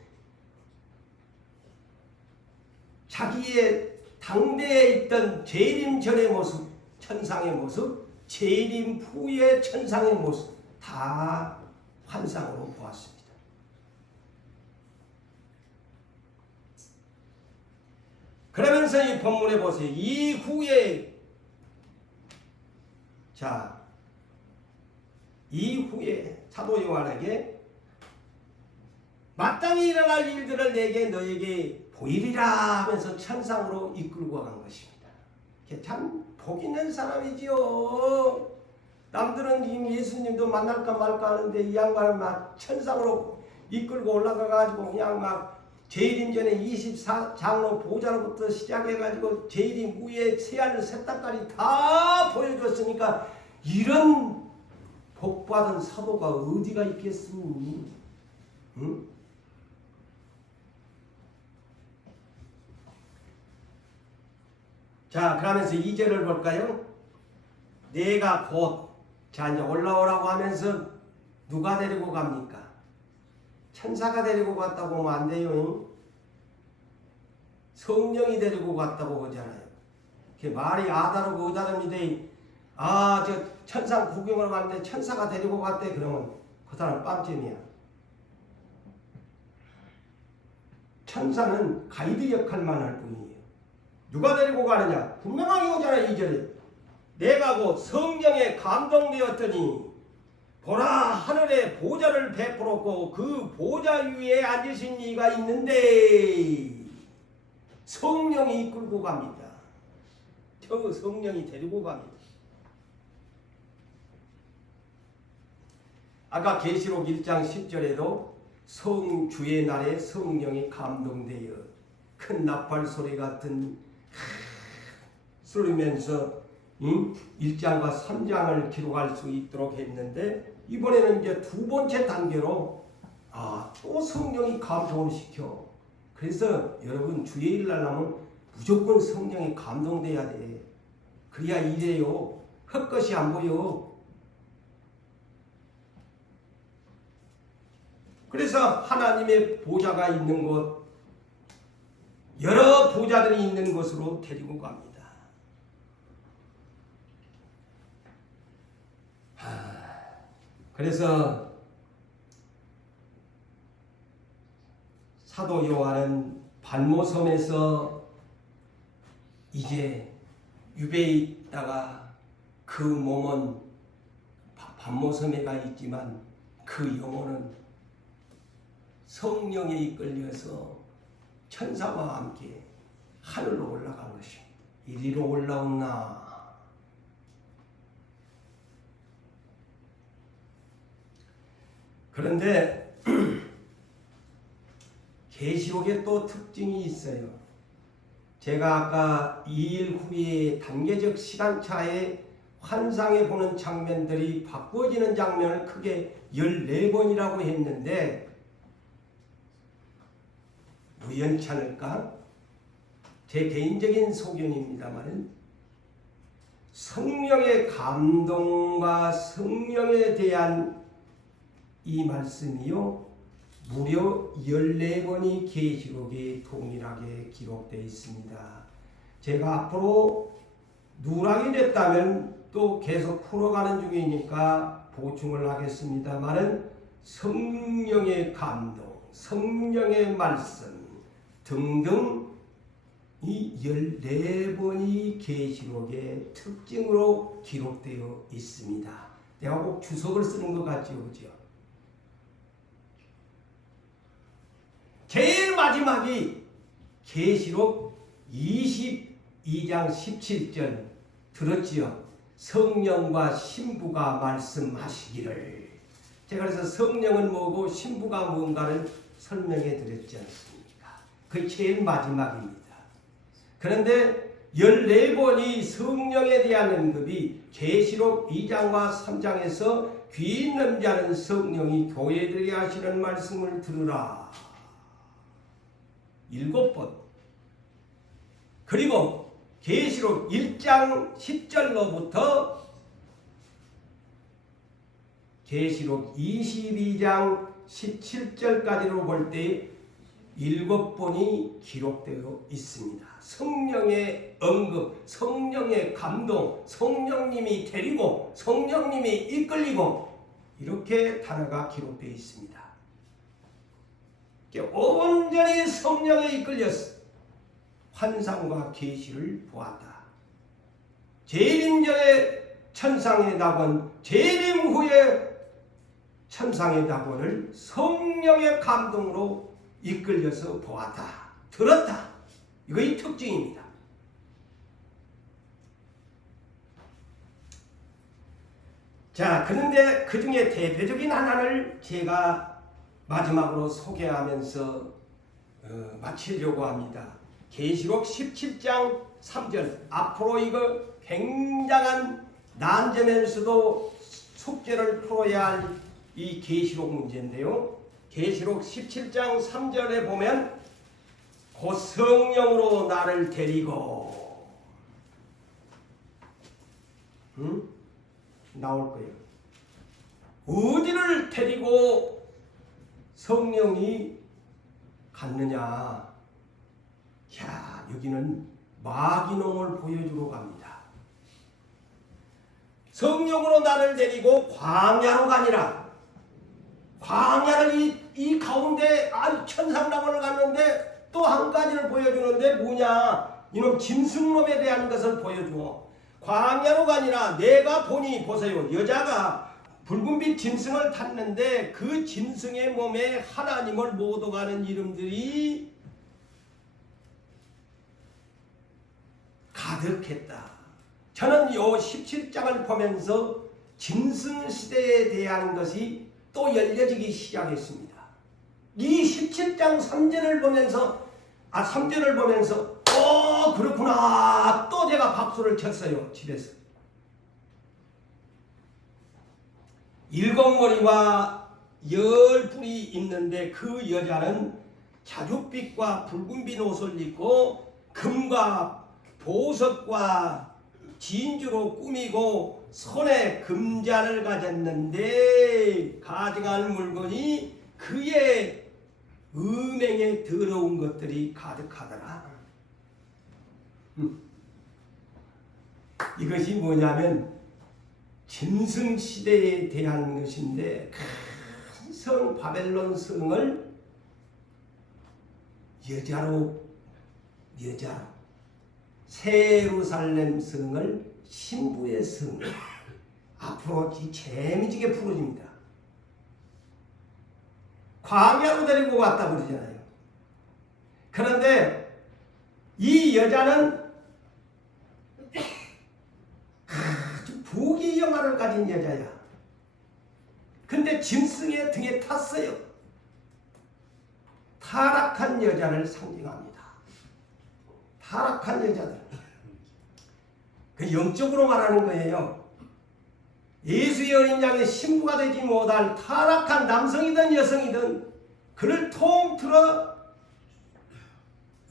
자기의 당대에 있던 재림 전의 모습, 천상의 모습, 재림 후의 천상의 모습 다 환상으로 보았습니다. 그러면서 이 본문에 보세요. 이후에 사도 요한에게 마땅히 일어날 일들을 너에게 보이리라 하면서 천상으로 이끌고 간 것입니다. 참 복 있는 사람이지요. 남들은 지금 예수님도 만날까 말까 하는데 이 양반은 막 천상으로 이끌고 올라가가지고 그냥 막 재림 전에 24장로 보좌로부터 시작해가지고 재림 후에 새하늘 새 땅까지 다 보여줬으니까 이런 복받은 사도가 어디가 있겠습니까? 응? 자, 그러면서 2절을 볼까요? 내가 곧, 자 이제 올라오라고 하면서 누가 데리고 갑니까? 천사가 데리고 갔다고 보면 안 돼요. 성령이 데리고 갔다고 보잖아요. 말이 아다르고 의다릅니다. 저 천상 구경을 갔는데 천사가 데리고 갔대. 그러면 그 사람 빵점이야. 천사는 가이드 역할만 할 뿐이에요. 누가 데리고 가느냐? 분명하게 오잖아요. 2절에 내가 곧 성령에 감동되었더니 보라 하늘에 보좌를 베풀었고 그 보좌 위에 앉으신 이가 있는데 성령이 이끌고 갑니다. 저 성령이 데리고 갑니다. 아까 계시록 1장 10절에도 성주의 날에 성령이 감동되어 큰 나팔 소리 같은 소리면서 1장과 3장을 기록할 수 있도록 했는데 이번에는 이제 두 번째 단계로 또 성령이 감동을 시켜. 그래서 여러분 주의 일 하려면 무조건 성령이 감동돼야 돼. 그래야 이래요. 헛것이 안 보여. 그래서 하나님의 보좌가 있는 곳, 여러 보좌들이 있는 곳으로 데리고 갑니다. 그래서 사도 요한은 반모섬에서 이제 유배에 있다가 그 몸은 반모섬에 가 있지만 그 영혼은 성령에 이끌려서 천사와 함께 하늘로 올라간 것입니다. 이리로 올라오나. 그런데 계시록에 또 특징이 있어요. 제가 아까 2일 후에 단계적 시간차에 환상에 보는 장면들이 바꿔지는 장면을 크게 14번이라고 했는데 우연찮을까? 제 개인적인 소견입니다만 성령의 감동과 성령에 대한 이 말씀이요 무려 14번이 계시록에 동일하게 기록되어 있습니다. 제가 앞으로 누락이 됐다면 또 계속 풀어가는 중이니까 보충을 하겠습니다만은 성령의 감동, 성령의 말씀 등등 이 14번이 계시록의 특징으로 기록되어 있습니다. 내가 꼭 주석을 쓰는 것 같지요, 그죠? 제일 마지막이 계시록 22장 17절 들었지요? 성령과 신부가 말씀하시기를. 제가 그래서 성령은 뭐고 신부가 뭔가를 설명해 드렸지 않습니까? 그게 제일 마지막입니다. 그런데 14번이 성령에 대한 언급이 계시록 2장과 3장에서 귀 있는 자는 성령이 교회들에게 하시는 말씀을 들으라. 7번. 그리고 계시록 1장 10절로부터 계시록 22장 17절까지로 볼 때 7번이 기록되어 있습니다. 성령의 언급, 성령의 감동, 성령님이 데리고 성령님이 이끌리고 이렇게 단어가 기록되어 있습니다. 온전히 성령에 이끌려서 환상과 계시를 보았다. 재림 전에 천상의 낙원, 재림 후에 천상의 낙원을 성령의 감동으로 이끌려서 보았다. 들었다. 이거의 특징입니다. 자, 그런데 그 중에 대표적인 하나를 제가 마지막으로 소개하면서 마치려고 합니다. 계시록 17장 3절. 앞으로 이거 굉장한 난점에서도 숙제를 풀어야 할 이 계시록 문제인데요. 계시록 17장 3절에 보면 곧 성령으로 나를 데리고 나올 거예요. 어디를 데리고 성령이 갔느냐? 자, 여기는 마귀농을 보여주러 갑니다. 성령으로 나를 데리고 광야로 가니라. 광야를 이 가운데 천상낙원을 갔는데 또 한 가지를 보여주는데 뭐냐? 이놈 짐승놈에 대한 것을 보여주어 광야로 가니라. 내가 보니 보세요. 여자가 붉은빛 짐승을 탔는데 그 짐승의 몸에 하나님을 모독하는 이름들이 가득했다. 저는 요 17장을 보면서 짐승 시대에 대한 것이 또 열려지기 시작했습니다. 이 17장 3절을 보면서 3절을 보면서 그렇구나. 또 제가 박수를 쳤어요. 집에서. 7머리와 10뿔이 있는데 그 여자는 자줏빛과 붉은빛 옷을 입고 금과 보석과 진주로 꾸미고 손에 금잔을 가졌는데 가져갈 물건이 그의 음행에 더러운 것들이 가득하더라. 이것이 뭐냐면 짐승시대에 대한 것인데 큰 성 바벨론 성을 여자로 새 예루살렘 성을 신부의 성. 앞으로 재미지게 풀어집니다. 광야로 데리고 왔다 그러잖아요. 그런데 이 여자는 아주 부귀영화를 가진 여자야. 근데 짐승의 등에 탔어요. 타락한 여자를 상징합니다. 타락한 여자들. 그 영적으로 말하는 거예요. 예수의 어린 양의 신부가 되지 못할 타락한 남성이든 여성이든 그를 통틀어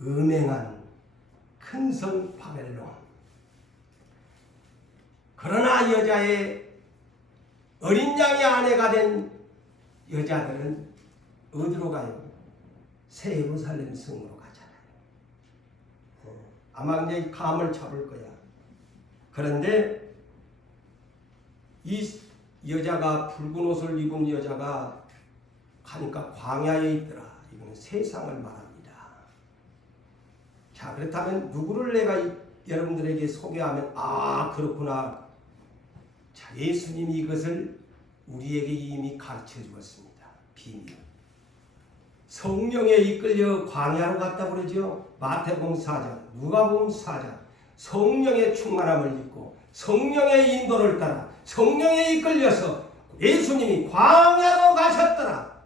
음행한 큰 성 바벨론. 그러나 여자의 어린 양의 아내가 된 여자들은 어디로 가요? 새 예루살렘 성으로 가잖아요. 아마 이제 감을 잡을 거야. 그런데 이 여자가 붉은 옷을 입은 여자가 가니까 광야에 있더라. 이거는 세상을 말합니다. 자, 그렇다면 누구를 내가 여러분들에게 소개하면 아 그렇구나. 자, 예수님이 이것을 우리에게 이미 가르쳐 주었습니다. 비밀. 성령에 이끌려 광야로 갔다 그러죠. 마태복음 4장, 누가복음 4장. 성령의 충만함을 입고 성령의 인도를 따라 성령에 이끌려서 예수님이 광야로 가셨더라.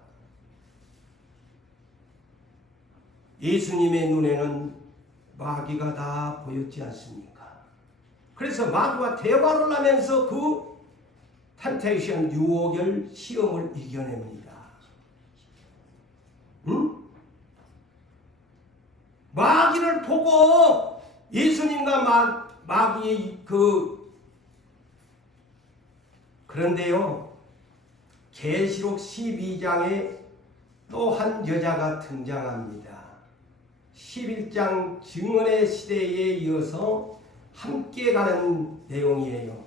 예수님의 눈에는 마귀가 다 보였지 않습니까? 그래서 마귀와 대화를 하면서 그 템테이션 유혹을 시험을 이겨냅니다. 응? 마귀를 보고 예수님과 마귀의 그런데요. 계시록 12장에 또 한 여자가 등장합니다. 11장 증언의 시대에 이어서 함께 가는 내용이에요.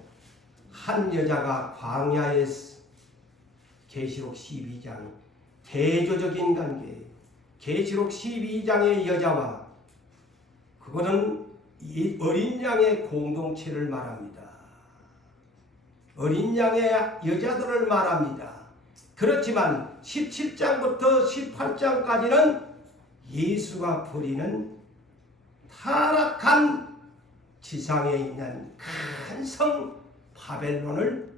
한 여자가 광야에 계시록 12장 대조적인 관계예요. 계시록 12장의 여자와 그거는 이 어린 양의 공동체를 말합니다. 어린 양의 여자들을 말합니다. 그렇지만 17장부터 18장까지는 예수가 부리는 타락한 지상에 있는 큰 성 바벨론을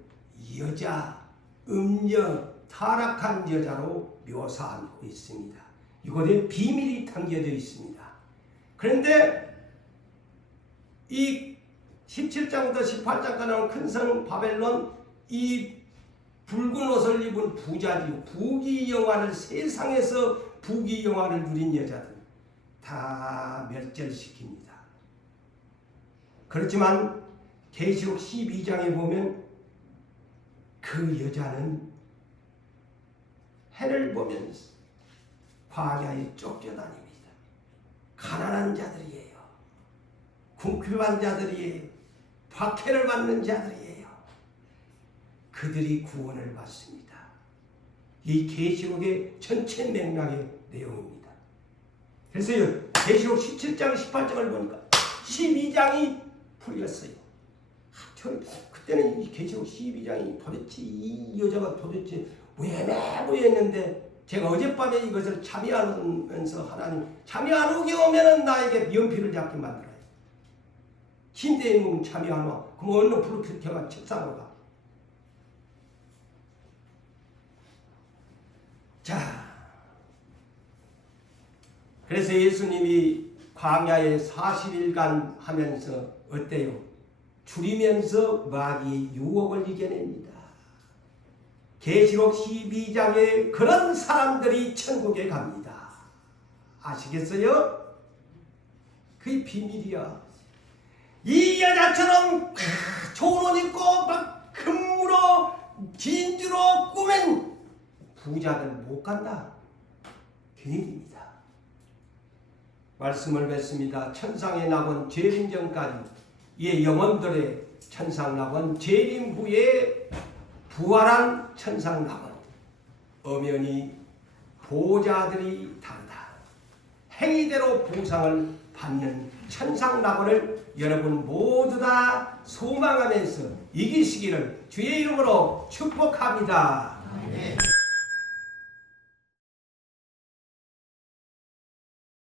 여자, 음녀, 타락한 여자로 묘사하고 있습니다. 이곳에 비밀이 담겨져 있습니다. 그런데 이 17장부터 18장까지는 큰 성 바벨론, 이 붉은 옷을 입은 부자지, 부귀영화를 세상에서 부귀영화를 누린 여자들 다 멸절시킵니다. 그렇지만 계시록 12장에 보면 그 여자는 해를 보면서 광야에 쫓겨다닙니다. 가난한 자들이에요. 궁핍한 자들이에요. 박해를 받는 자들이에요. 그들이 구원을 받습니다. 이 계시록의 전체 맥락의 내용입니다. 그래서 계시록 17장, 18장을 보니까 12장이 풀렸어요. 그때는 이 계시록 12장이 도대체 이 여자가 도대체 왜 매부했는데 제가 어젯밤에 이것을 잠이 안 오면서 하나님 잠이 안 오게 오면은 나에게 연필을 잡게 만들어요. 침대에 누우면 잠이 안 와. 그럼 얼른 불을 켜가 책상으로 가. 자, 그래서 예수님이 광야에 40일간 하면서 어때요? 줄이면서 마귀의 유혹을 이겨냅니다. 계시록 12장에 그런 사람들이 천국에 갑니다. 아시겠어요? 그게 비밀이야. 이 여자처럼 좋은 옷 입고 막 금으로 진주로 꾸맨 부자들 못 간다. 비밀입니다. 말씀을 맺습니다. 천상에 나온 재림 전까지 이 영혼들의 천상 낙원, 재림 후에 부활한 천상 낙원, 엄연히 보좌들이 다르다. 행위대로 보상을 받는 천상 낙원을 여러분 모두 다 소망하면서 이기시기를 주의 이름으로 축복합니다. 네.